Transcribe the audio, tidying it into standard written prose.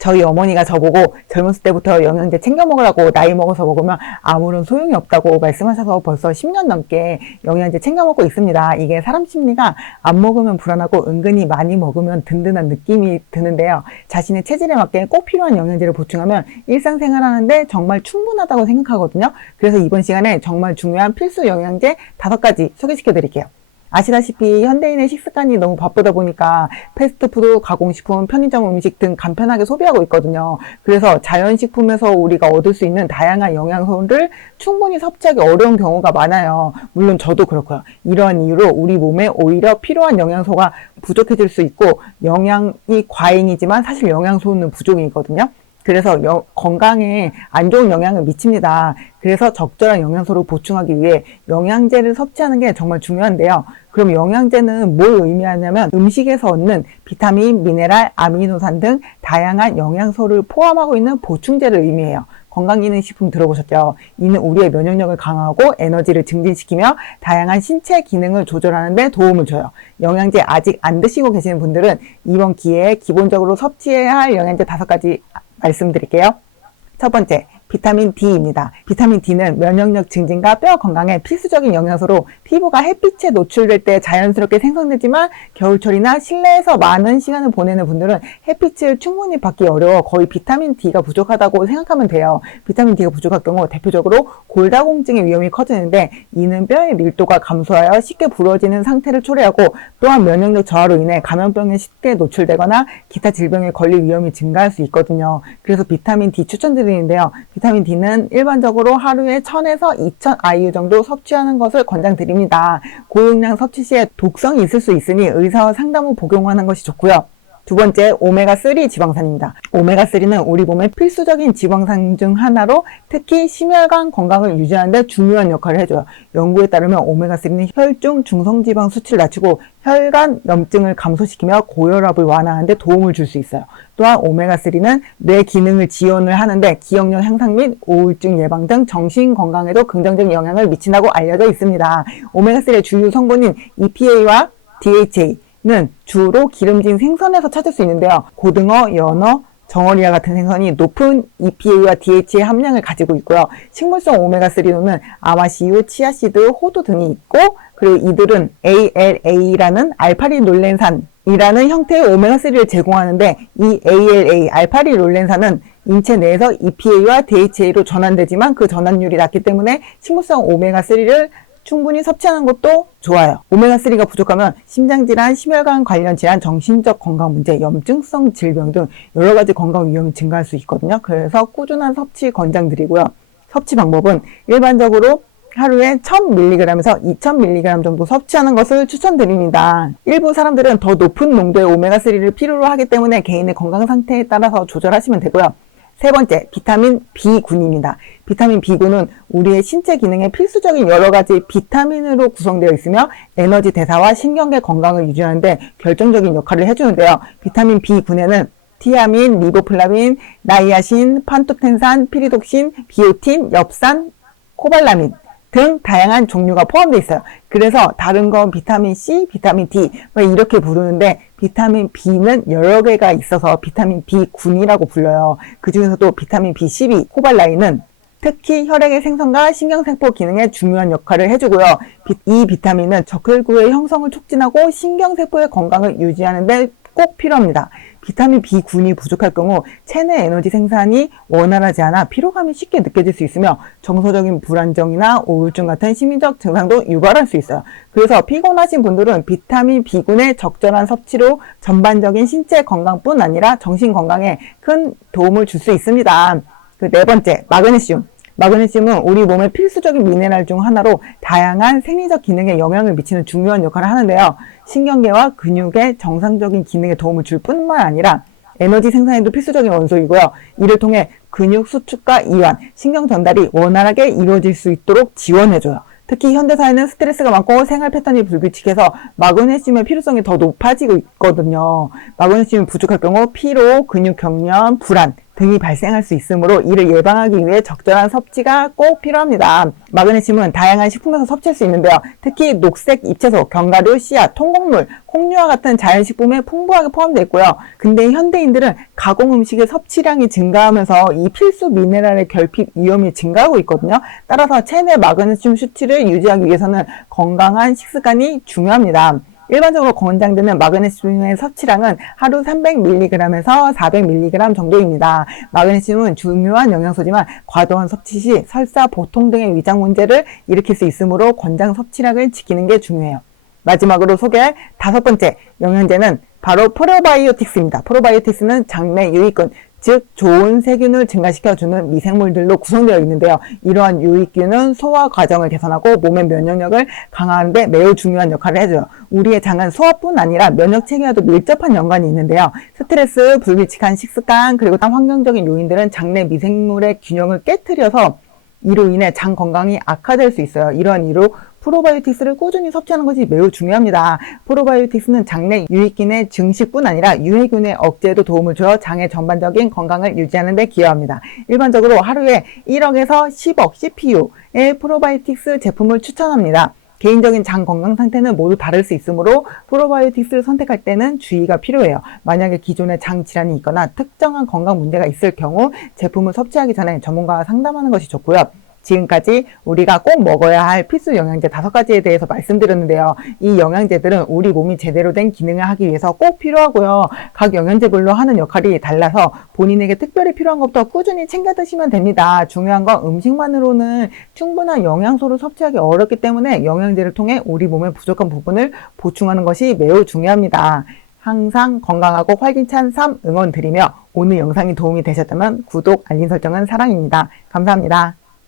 저희 어머니가 저보고 젊었을 때부터 영양제 챙겨 먹으라고 나이 먹어서 먹으면 아무런 소용이 없다고 말씀하셔서 벌써 10년 넘게 영양제 챙겨 먹고 있습니다. 이게 사람 심리가 안 먹으면 불안하고 은근히 많이 먹으면 든든한 느낌이 드는데요. 자신의 체질에 맞게 꼭 필요한 영양제를 보충하면 일상생활하는데 정말 충분하다고 생각하거든요. 그래서 이번 시간에 정말 중요한 필수 영양제 5가지 소개시켜 드릴게요. 아시다시피 현대인의 식습관이 너무 바쁘다 보니까 패스트푸드, 가공식품, 편의점 음식 등 간편하게 소비하고 있거든요. 그래서 자연식품에서 우리가 얻을 수 있는 다양한 영양소를 충분히 섭취하기 어려운 경우가 많아요. 물론 저도 그렇고요. 이러한 이유로 우리 몸에 오히려 필요한 영양소가 부족해질 수 있고 영양이 과잉이지만 사실 영양소는 부족이거든요. 그래서 건강에 안 좋은 영향을 미칩니다. 그래서 적절한 영양소를 보충하기 위해 영양제를 섭취하는 게 정말 중요한데요. 그럼 영양제는 뭘 의미하냐면 음식에서 얻는 비타민, 미네랄, 아미노산 등 다양한 영양소를 포함하고 있는 보충제를 의미해요. 건강기능식품 들어보셨죠? 이는 우리의 면역력을 강화하고 에너지를 증진시키며 다양한 신체 기능을 조절하는 데 도움을 줘요. 영양제 아직 안 드시고 계시는 분들은 이번 기회에 기본적으로 섭취해야 할 영양제 5가지 말씀드릴게요. 첫 번째, 비타민 D입니다. 비타민 D는 면역력 증진과 뼈 건강에 필수적인 영양소로 피부가 햇빛에 노출될 때 자연스럽게 생성되지만 겨울철이나 실내에서 많은 시간을 보내는 분들은 햇빛을 충분히 받기 어려워 거의 비타민 D가 부족하다고 생각하면 돼요. 비타민 D가 부족할 경우 대표적으로 골다공증의 위험이 커지는데 이는 뼈의 밀도가 감소하여 쉽게 부러지는 상태를 초래하고 또한 면역력 저하로 인해 감염병에 쉽게 노출되거나 기타 질병에 걸릴 위험이 증가할 수 있거든요. 그래서 비타민 D 추천드리는데요. 비타민 D는 일반적으로 하루에 1000에서 2000 IU 정도 섭취하는 것을 권장드립니다. 고용량 섭취 시에 독성이 있을 수 있으니 의사와 상담 후 복용하는 것이 좋고요. 두 번째, 오메가3 지방산입니다. 오메가3는 우리 몸의 필수적인 지방산 중 하나로 특히 심혈관 건강을 유지하는 데 중요한 역할을 해줘요. 연구에 따르면 오메가3는 혈중 중성지방 수치를 낮추고 혈관 염증을 감소시키며 고혈압을 완화하는 데 도움을 줄 수 있어요. 또한 오메가3는 뇌 기능을 지원을 하는데 기억력 향상 및 우울증 예방 등 정신 건강에도 긍정적인 영향을 미친다고 알려져 있습니다. 오메가3의 주요 성분인 EPA와 DHA는 주로 기름진 생선에서 찾을 수 있는데요. 고등어, 연어, 정어리와 같은 생선이 높은 EPA와 DHA 함량을 가지고 있고요. 식물성 오메가3로는 아마씨유, 치아씨드, 호두 등이 있고 그리고 이들은 ALA라는 알파리놀렌산이라는 형태의 오메가3를 제공하는데 이 ALA, 알파리놀렌산은 인체 내에서 EPA와 DHA로 전환되지만 그 전환율이 낮기 때문에 식물성 오메가3를 충분히 섭취하는 것도 좋아요. 오메가3가 부족하면 심장질환, 심혈관 관련 질환, 정신적 건강 문제, 염증성 질병 등 여러 가지 건강 위험이 증가할 수 있거든요. 그래서 꾸준한 섭취 권장드리고요. 섭취 방법은 일반적으로 하루에 1000mg에서 2000mg 정도 섭취하는 것을 추천드립니다. 일부 사람들은 더 높은 농도의 오메가3를 필요로 하기 때문에 개인의 건강 상태에 따라서 조절하시면 되고요. 세 번째, 비타민 B군입니다. 비타민 B군은 우리의 신체 기능에 필수적인 여러 가지 비타민으로 구성되어 있으며 에너지 대사와 신경계 건강을 유지하는 데 결정적인 역할을 해주는데요. 비타민 B군에는 티아민, 리보플라빈, 나이아신, 판토텐산, 피리독신, 비오틴, 엽산, 코발라민 등 다양한 종류가 포함되어 있어요. 그래서 다른 건 비타민 C, 비타민 D 이렇게 부르는데 비타민 B는 여러 개가 있어서 비타민 B군이라고 불러요. 그 중에서도 비타민 B12, 코발라인은 특히 혈액의 생성과 신경세포 기능에 중요한 역할을 해주고요. 이 비타민은 적혈구의 형성을 촉진하고 신경세포의 건강을 유지하는 데 꼭 필요합니다. 비타민 B군이 부족할 경우 체내 에너지 생산이 원활하지 않아 피로감이 쉽게 느껴질 수 있으며 정서적인 불안정이나 우울증 같은 심리적 증상도 유발할 수 있어요. 그래서 피곤하신 분들은 비타민 B군의 적절한 섭취로 전반적인 신체 건강뿐 아니라 정신 건강에 큰 도움을 줄 수 있습니다. 네 번째, 마그네슘. 마그네슘은 우리 몸의 필수적인 미네랄 중 하나로 다양한 생리적 기능에 영향을 미치는 중요한 역할을 하는데요. 신경계와 근육의 정상적인 기능에 도움을 줄 뿐만 아니라 에너지 생산에도 필수적인 원소이고요. 이를 통해 근육 수축과 이완, 신경 전달이 원활하게 이루어질 수 있도록 지원해줘요. 특히 현대사회는 스트레스가 많고 생활 패턴이 불규칙해서 마그네슘의 필요성이 더 높아지고 있거든요. 마그네슘이 부족할 경우 피로, 근육 경련, 불안 등이 발생할 수 있으므로 이를 예방하기 위해 적절한 섭취가 꼭 필요합니다. 마그네슘은 다양한 식품에서 섭취할 수 있는데요. 특히 녹색 잎채소, 견과류, 씨앗, 통곡물, 콩류와 같은 자연식품에 풍부하게 포함되어 있고요. 근데 현대인들은 가공 음식의 섭취량이 증가하면서 이 필수 미네랄의 결핍 위험이 증가하고 있거든요. 따라서 체내 마그네슘 수치를 유지하기 위해서는 건강한 식습관이 중요합니다. 일반적으로 권장되는 마그네슘의 섭취량은 하루 300mg에서 400mg 정도입니다. 마그네슘은 중요한 영양소지만 과도한 섭취 시 설사, 보통 등의 위장 문제를 일으킬 수 있으므로 권장 섭취량을 지키는 게 중요해요. 마지막으로 소개할 5번째 영양제는 바로 프로바이오틱스입니다. 프로바이오틱스는 장내 유익균, 즉 좋은 세균을 증가시켜주는 미생물들로 구성되어 있는데요. 이러한 유익균은 소화 과정을 개선하고 몸의 면역력을 강화하는 데 매우 중요한 역할을 해줘요. 우리의 장은 소화뿐 아니라 면역 체계와도 밀접한 연관이 있는데요. 스트레스, 불규칙한 식습관, 그리고 환경적인 요인들은 장내 미생물의 균형을 깨트려서 이로 인해 장 건강이 악화될 수 있어요. 이러한 이유로 프로바이오틱스를 꾸준히 섭취하는 것이 매우 중요합니다. 프로바이오틱스는 장내 유익균의 증식뿐 아니라 유해균의 억제에도 도움을 줘서 장의 전반적인 건강을 유지하는 데 기여합니다. 일반적으로 하루에 1억에서 10억 CPU의 프로바이오틱스 제품을 추천합니다. 개인적인 장 건강 상태는 모두 다를 수 있으므로 프로바이오틱스를 선택할 때는 주의가 필요해요. 만약에 기존에 장 질환이 있거나 특정한 건강 문제가 있을 경우 제품을 섭취하기 전에 전문가와 상담하는 것이 좋고요. 지금까지 우리가 꼭 먹어야 할 필수 영양제 5가지에 대해서 말씀드렸는데요. 이 영양제들은 우리 몸이 제대로 된 기능을 하기 위해서 꼭 필요하고요. 각 영양제별로 하는 역할이 달라서 본인에게 특별히 필요한 것부터 꾸준히 챙겨 드시면 됩니다. 중요한 건 음식만으로는 충분한 영양소를 섭취하기 어렵기 때문에 영양제를 통해 우리 몸의 부족한 부분을 보충하는 것이 매우 중요합니다. 항상 건강하고 활기찬 삶 응원드리며 오늘 영상이 도움이 되셨다면 구독, 알림 설정은 사랑입니다. 감사합니다.